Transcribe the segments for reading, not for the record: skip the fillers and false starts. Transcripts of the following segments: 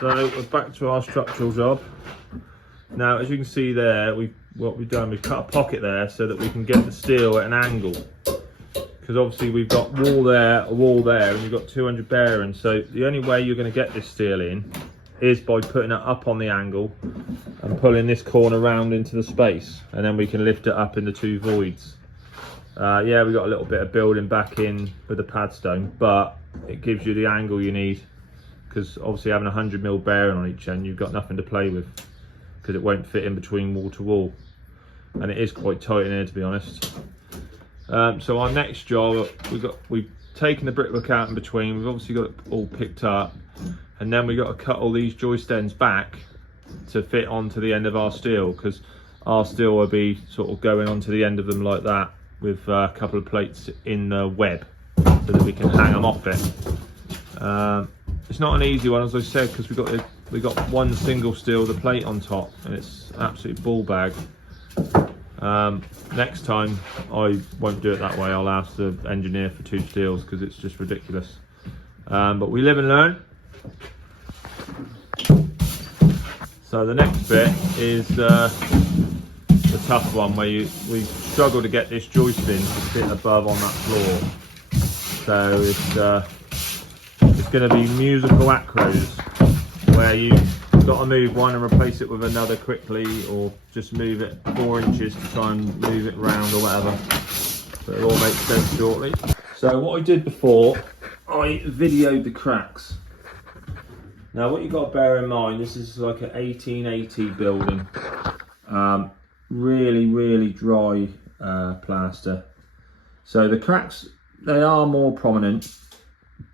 So we're back to our structural job. Now, as you can see there, what we've done, we've cut a pocket there so that we can get the steel at an angle. Because obviously we've got a wall there, and you've got 200 bearings. So the only way you're going to get this steel in is by putting it up on the angle and pulling this corner round into the space, and then we can lift it up in the two voids. Yeah, we got a little bit of building back in with the Padstone, but it gives you the angle you need, because obviously having a 100mm bearing on each end, you've got nothing to play with, because it won't fit in between wall to wall, and it is quite tight in here, to be honest. So our next job, we've taken the brickwork out in between. We've obviously got it all picked up, and then we got to cut all these joist ends back to fit onto the end of our steel, because our steel will be sort of going onto the end of them like that, with a couple of plates in the web so that we can hang them off it. It's not an easy one, as I said, because we got one single steel, the plate on top, and it's absolute ball bag. Next time I won't do it that way. I'll ask the engineer for two steels, because it's just ridiculous. But we live and learn. So the next bit is the tough one, where we struggle to get this joist in to fit above on that floor. So it's going to be musical acros, where you've got to move one and replace it with another quickly, or just move it 4 inches to try and move it round or whatever. But it'll all make sense shortly. So what I did before, I videoed the cracks. Now what you've got to bear in mind, this is like an 1880 building. Really dry plaster. So the cracks, they are more prominent,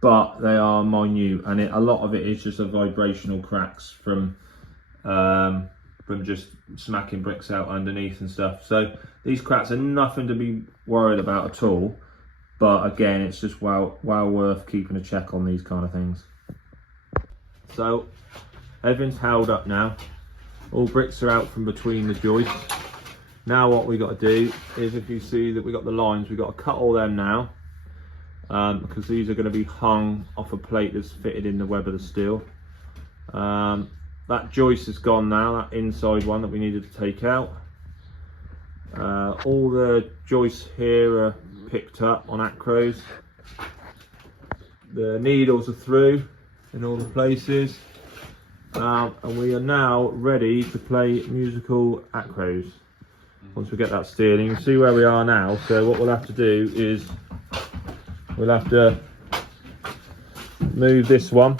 but they are minute, and a lot of it is just a vibrational cracks from just smacking bricks out underneath and stuff. So these cracks are nothing to be worried about at all, but again, it's just well worth keeping a check on these kind of things. So everything's held up now. All bricks are out from between the joists. Now what we got to do is, if you see that we got the lines, we got to cut all them now, because these are going to be hung off a plate that's fitted in the web of the steel. That joist is gone now, that inside one that we needed to take out. All the joists here are picked up on acros. The needles are through in all the places, and we are now ready to play musical acros. Once we get that steel, and you can see where we are now. So what we'll have to do is we'll have to move this one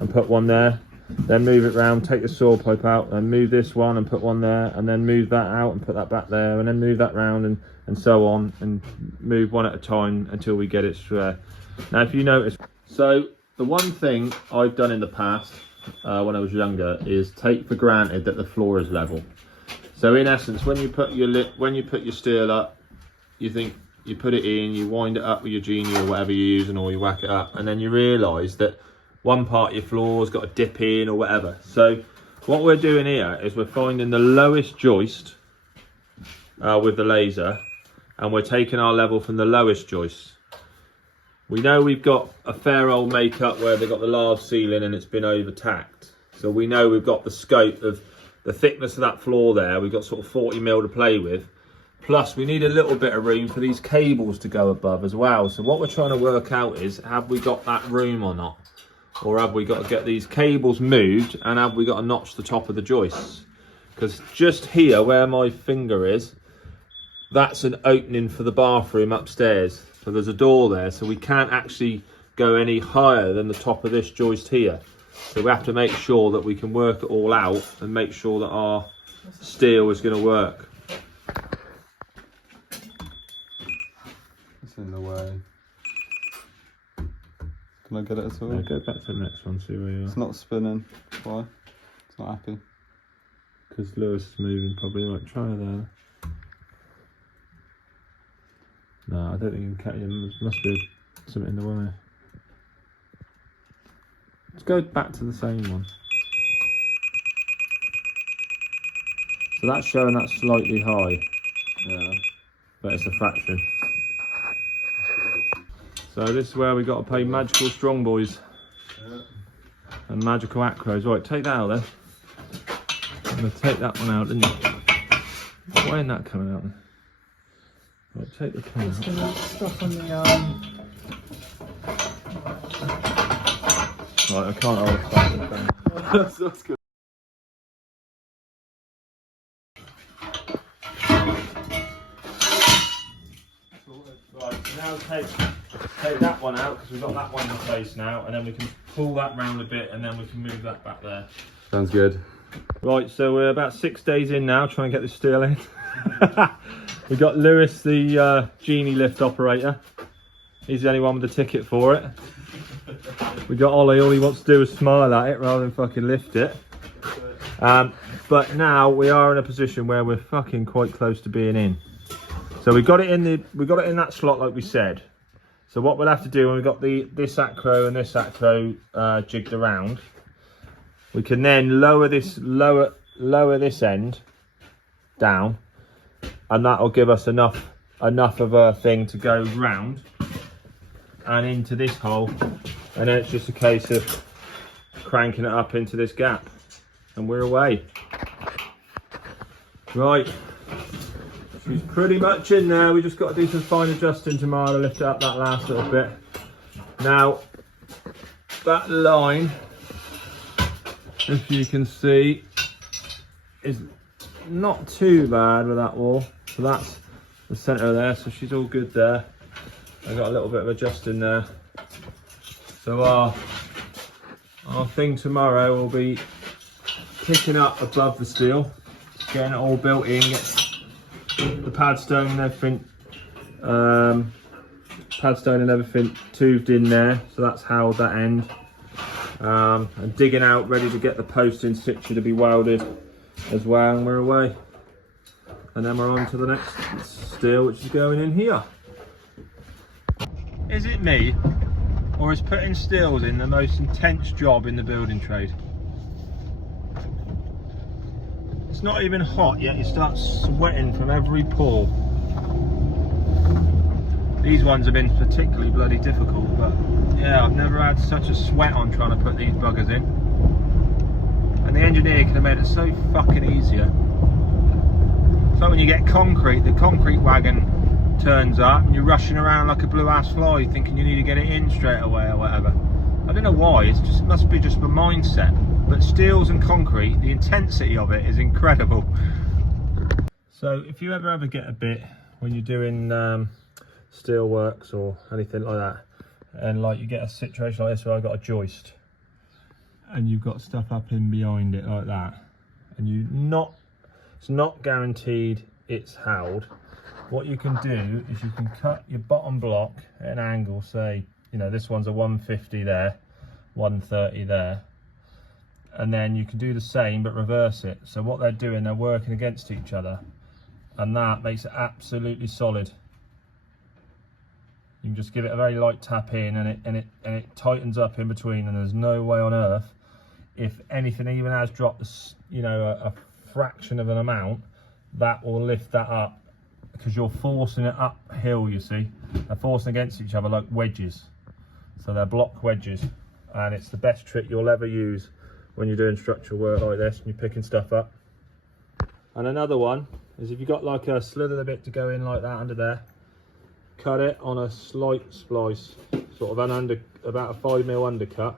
and put one there, then move it round, take the saw pipe out, and move this one and put one there, and then move that out and put that back there, and then move that round, and so on, and move one at a time until we get it square. Now if you notice, so the one thing I've done in the past when I was younger is take for granted that the floor is level. So in essence, when you put your steel up, you think you put it in, you wind it up with your genie or whatever you're using, or you whack it up, and then you realise that one part of your floor's got to dip in or whatever. So what we're doing here is we're finding the lowest joist with the laser, and we're taking our level from the lowest joist. We know we've got a fair old makeup where they've got the large ceiling and it's been over tacked. So we know we've got the scope of the thickness of that floor there. We've got sort of 40mm to play with. Plus we need a little bit of room for these cables to go above as well. So what we're trying to work out is, have we got that room or not? Or have we got to get these cables moved, and have we got to notch the top of the joists? Because just here where my finger is, that's an opening for the bathroom upstairs. So there's a door there, so we can't actually go any higher than the top of this joist here. So we have to make sure that we can work it all out and make sure that our steel is going to work. It's in the way. Can I get it at all? Yeah, go back to the next one, see where you are. It's not spinning. Why? It's not happy. Because Lewis is moving probably. Right, try there. No, I don't think you can catch him. There must be something in the way. Let's go back to the same one. So that's showing that slightly high. Yeah. But it's a fraction. So this is where we got to play magical strong boys. Yeah. and magical acros. Right, take that out then. I'm going to take that one out, didn't you? Why ain't that coming out then? Right, take the pen Just out. gonna stuff on the Right, I can't hold it fast. That's good. Right, now take that one out because we've got that one in place now, and then we can pull that round a bit, and then we can move that back there. Sounds good. Right, so we're about 6 days in now, trying to get this steel in. We've got Lewis, the genie lift operator. He's the only one with the ticket for it. We got Ollie, all he wants to do is smile at it rather than fucking lift it. But now we are in a position where we're fucking quite close to being in. So we got it in that slot like we said. So what we'll have to do when we've got this acro and this acro jigged around, we can then lower this end down, and that'll give us enough of a thing to go round and into this hole, and then it's just a case of cranking it up into this gap, and we're away. Right. She's pretty much in there. We just got to do some fine adjusting tomorrow to lift it up that last little bit. Now, that line, if you can see, is not too bad with that wall. So that's the centre there, so she's all good there. I got a little bit of adjusting there. So our thing tomorrow will be picking up above the steel, getting it all built in, get the padstone and everything, toothed in there, so that's held that end, and digging out ready to get the post in situ to be welded as well, and we're away. And then we're on to the next steel, which is going in here. Is it me, or is putting steels in the most intense job in the building trade? It's not even hot yet, you start sweating from every pore. These ones have been particularly bloody difficult, but yeah, I've never had such a sweat on trying to put these buggers in. And the engineer could have made it so fucking easier. It's like when you get concrete, the concrete wagon turns up and you're rushing around like a blue ass fly thinking you need to get it in straight away or whatever. I don't know why, it must be just the mindset. But steels and concrete, the intensity of it is incredible. So if you ever get a bit when you're doing steel works or anything like that, and like you get a situation like this where I've got a joist and you've got stuff up in behind it like that, and it's not guaranteed it's held, what you can do is you can cut your bottom block at an angle, say, you know, this one's a 150 there, 130 there, and then you can do the same but reverse it. So what they're doing, they're working against each other, and that makes it absolutely solid. You can just give it a very light tap in, and it tightens up in between, and there's no way on earth, if anything even has dropped, you know, a fraction of an amount, that will lift that up, because you're forcing it uphill. You see, they're forcing against each other like wedges, so they're block wedges, and it's the best trick you'll ever use when you're doing structural work like this and you're picking stuff up. And another one is if you've got like a slither bit to go in like that under there, cut it on a slight splice, sort of about a 5mm undercut,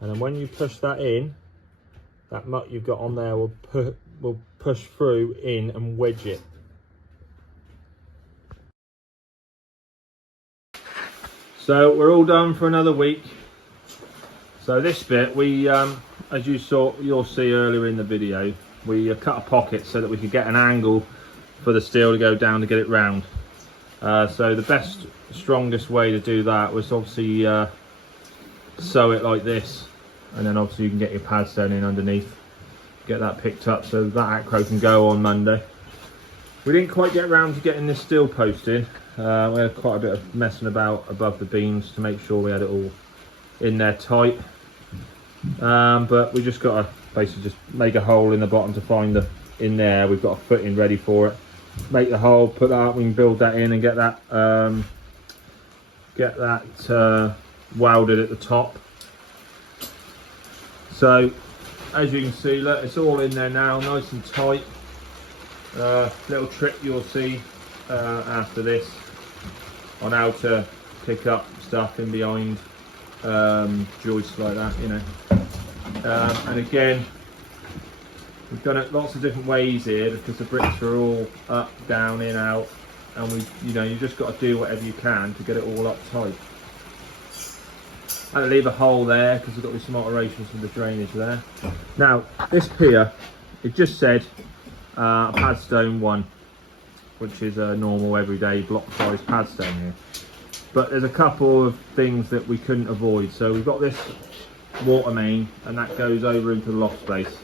and then when you push that in, that muck you've got on there will push through in and wedge it. So we're all done for another week. So this bit, we as you'll see earlier in the video, we cut a pocket so that we could get an angle for the steel to go down to get it round. So the best, strongest way to do that was obviously sew it like this, and then obviously you can get your padstone in underneath, get that picked up so that acro can go on Monday. We didn't quite get around to getting this steel post in. We had quite a bit of messing about above the beams to make sure we had it all in there tight. But we just got to basically just make a hole in the bottom to find the in there. We've got a footing ready for it. Make the hole, put that up, we can build that in and get that welded at the top. So as you can see, look, it's all in there now, nice and tight. Little trick you'll see after this on how to pick up stuff in behind joists like that, you know. And again, we've done it lots of different ways here because the bricks are all up, down, in, out, and you just got to do whatever you can to get it all up tight. And leave a hole there because there's got to be some alterations from the drainage there. Now this pier, it just said a Padstone 1, which is a normal everyday block size Padstone here. But there's a couple of things that we couldn't avoid. So we've got this water main, and that goes over into the loft space.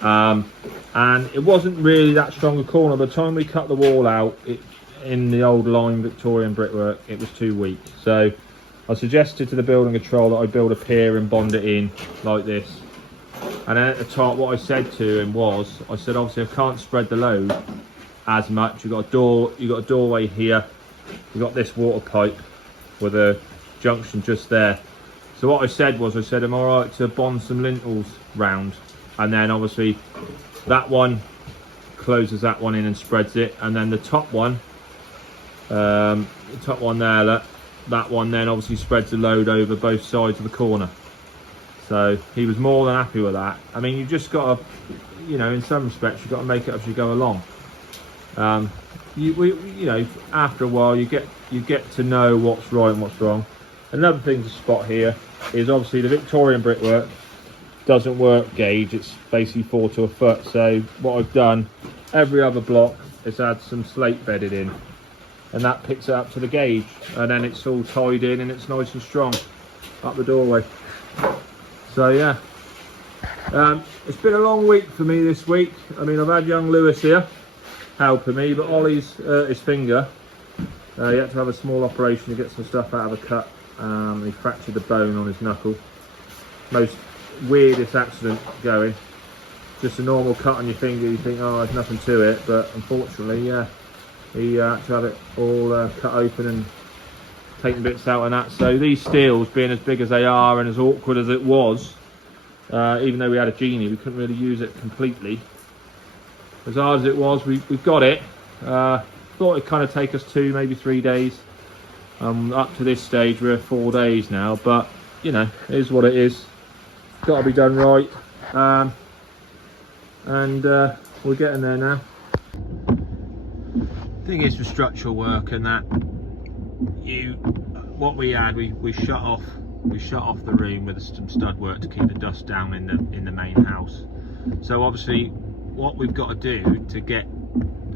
And it wasn't really that strong a corner. By the time we cut the wall out, in the old lime Victorian brickwork, it was too weak. So I suggested to the building control that I build a pier and bond it in like this. And then at the top, what I said to him was, I said, obviously I can't spread the load as much. You've got a doorway here. You've got this water pipe with a junction just there. So what I said was, I said, am I alright to bond some lintels round? And then obviously that one closes that one in and spreads it. And then the top one there, look, that one then obviously spreads the load over both sides of the corner. So he was more than happy with that. I mean, you've just got to, in some respects, you've got to make it up as you go along. After a while, you get to know what's right and what's wrong. Another thing to spot here is obviously the Victorian brickwork doesn't work gauge. It's basically 4 to a foot. So what I've done, every other block has had some slate bedded in, and that picks it up to the gauge, and then it's all tied in and it's nice and strong up the doorway. So yeah, it's been a long week for me this week. I mean, I've had young Lewis here helping me, but Ollie's his finger. He had to have a small operation to get some stuff out of a cut. He fractured the bone on his knuckle. Most weirdest accident going. Just a normal cut on your finger, you think, oh, there's nothing to it, but unfortunately, yeah, he had to have it all cut open and taking bits out and that. So these steels, being as big as they are and as awkward as it was, even though we had a genie, we couldn't really use it completely. As hard as it was, we got it. Thought it'd kind of take us 2, maybe 3 days. Up to this stage, we're 4 days now, but it is what it is. Got to be done right, and we're getting there now. Thing is, for structural work and that, what we had, we shut off the room with some stud work to keep the dust down in the main house. So obviously, what we've got to do to get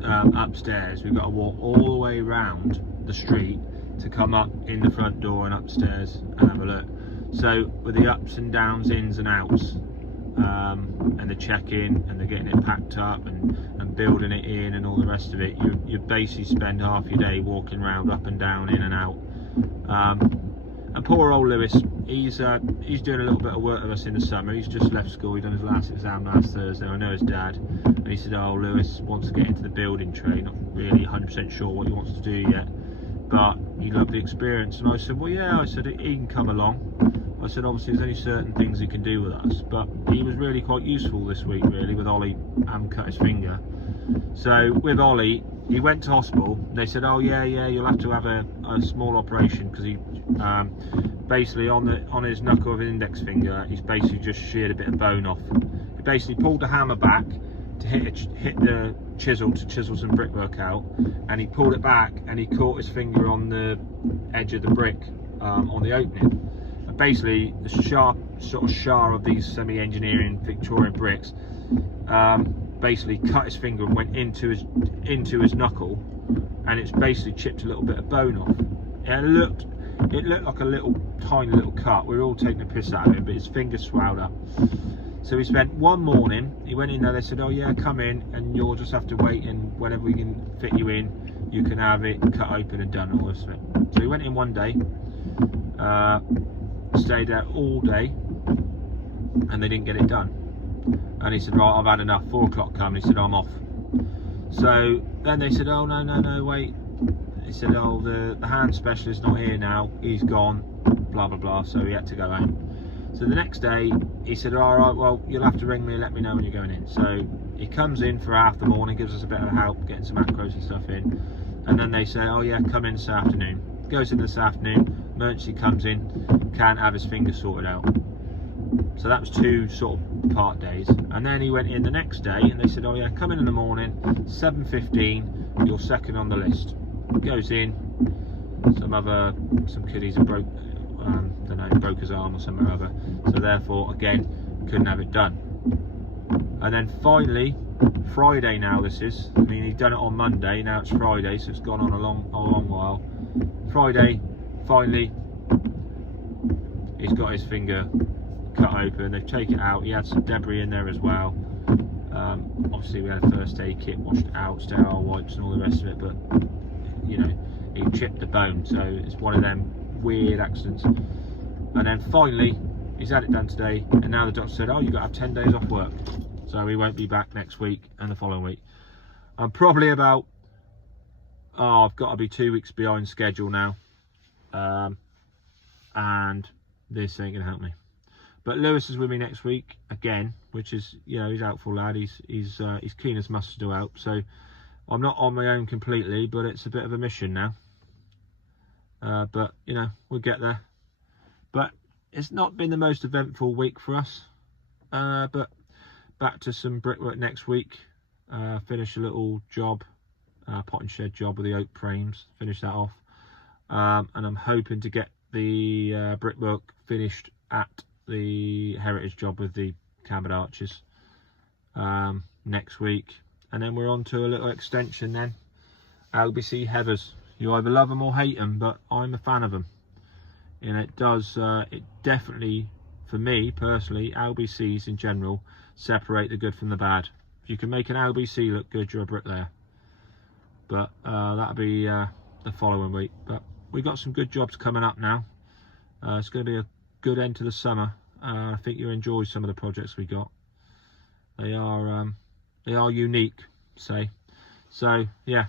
upstairs, we've got to walk all the way around the street to come up in the front door and upstairs and have a look. So with the ups and downs, ins and outs, and the check-in and the getting it packed up and building it in and all the rest of it, you basically spend half your day walking around up and down, in and out. And poor old Lewis, he's doing a little bit of work with us in the summer. He's just left school. He done his last exam last Thursday. I know his dad, and he said, oh, Lewis wants to get into the building trade, not really 100% sure what he wants to do yet, but he loved the experience. And I said, well, yeah, I said, he can come along. I said, obviously there's only certain things he can do with us, but he was really quite useful this week, really, with Ollie cut his finger. So with Ollie, he went to hospital. They said, oh yeah, you'll have to have a small operation, because he basically on his knuckle of his index finger, he's basically just sheared a bit of bone off. He basically pulled the hammer back to hit the chisel to chisel some brickwork out, and he pulled it back and he caught his finger on the edge of the brick on the opening. And basically the sharp sort of char of these semi-engineering Victorian bricks basically cut his finger and went into his knuckle, and it's basically chipped a little bit of bone off. And it looked like a tiny little cut. We were all taking a piss out of him, but his finger swelled up. So we spent one morning, he went in there, they said, oh yeah, come in and you'll just have to wait, and whenever we can fit you in, you can have it cut open and done, all this bit. So he went in one day, stayed there all day, and they didn't get it done. And he said, right, I've had enough. 4 o'clock come, and he said, I'm off. So then they said, oh no, wait. He said, oh, the hand specialist's not here now, he's gone, blah blah blah. So he had to go home. So the next day he said, all right, well, you'll have to ring me and let me know when you're going in. So he comes in for half the morning, gives us a bit of help getting some acros and stuff in, and then they say, oh yeah, come in this afternoon. Goes in this afternoon, emergency comes in, can't have his finger sorted out. So that was 2 sort of part days. And then he went in the next day and they said, oh yeah, come in the morning, 7:15, you're second on the list. Goes in, some kiddies have broke his arm or something or other, so therefore again couldn't have it done. And then finally Friday, now this is, I mean, he'd done it on Monday, now it's Friday, so it's gone on a long while. Friday, finally he's got his finger cut open. They've taken it out. He had some debris in there as well. Obviously we had a first aid kit, washed it out, sterile wipes and all the rest of it, but you know, he chipped the bone, so it's one of them weird accidents. And then finally he's had it done today, and now the doctor said, oh, you've got to have 10 days off work, so he won't be back next week and the following week. I'm probably about, I've got to be 2 weeks behind schedule now, and this ain't gonna help me. But Lewis is with me next week again, which is, you know, he's out for lad. He's keen as mustard to help. So I'm not on my own completely, but it's a bit of a mission now. But you know, we'll get there. But it's not been the most eventful week for us. But back to some brickwork next week. Finish a little job, pot and shed job with the oak frames. Finish that off, and I'm hoping to get the brickwork finished at the heritage job with the cambered arches next week, and then we're on to a little extension then. LBC heathers, you either love them or hate them, but I'm a fan of them, and it does it definitely, for me personally, LBCs in general separate the good from the bad. If you can make an LBC look good, you're a bricklayer. But that'll be the following week. But we've got some good jobs coming up now. It's going to be a good end to the summer. I think you'll enjoy some of the projects we got. They are unique, say. So yeah,